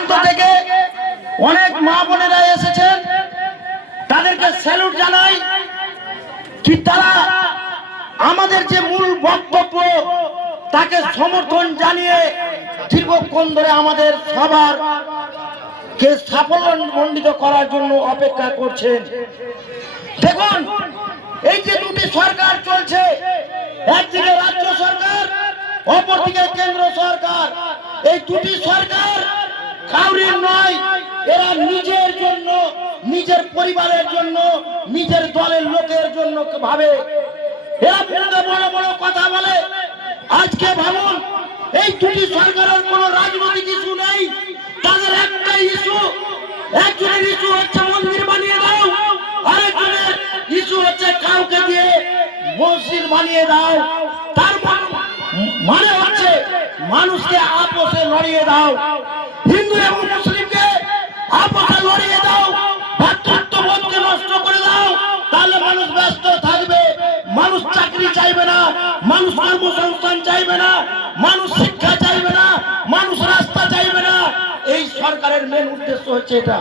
প্রান্ত থেকে অনেক মা বোনেরা এসেছেন, তাদেরকে স্যালুট জানাই কি তারা আমাদের যে মূল বক্তব্য তাকে সমর্থন জানিয়ে দীর্ঘক্ষণ ধরে আমাদের সবার কে সাফল্যমণ্ডিত করার জন্য অপেক্ষা করছেন। দেখুন, এই যে দুটি সরকার চলছে, একদিকে রাজ্য সরকার, অপরদিকে কেন্দ্র সরকার, এই দুটি সরকার কাউরির নয়। এরা নিজের জন্য, নিজের পরিবারের জন্য, নিজের দলের লোকের জন্য ভাবে। এরা বড় বড় কথা বলে। আজকে ভাবুন, এই দুটি সরকারের কোন রাজনৈতিক ইস্যু নেই, তাদের একটাই ইস্যু। একজনের ইস্যু হচ্ছে মন্দির বানিয়ে দাও, আরেকজনের ইস্যু হচ্ছে কাউকে দিয়ে মসজিদ বানিয়ে দাও। তার মানে হচ্ছে মানুষকে আপোষে লড়িয়ে দাও, হিন্দু এবং মুসলিমকে আপোষে লড়িয়ে দাও, ভ্রাতৃত্ববোধকে নষ্ট করে দাও। তাহলে মানুষ ব্যস্ত থাকবে, মানুষ চাকরি চাইবে না, মানুষ কর্মসংস্থান চাইবে না, মানুষ শিক্ষা চাইবে না, মানুষ রাস্তা চাইবে না। এই সরকারের মেন উদ্দেশ্য হচ্ছে এটা।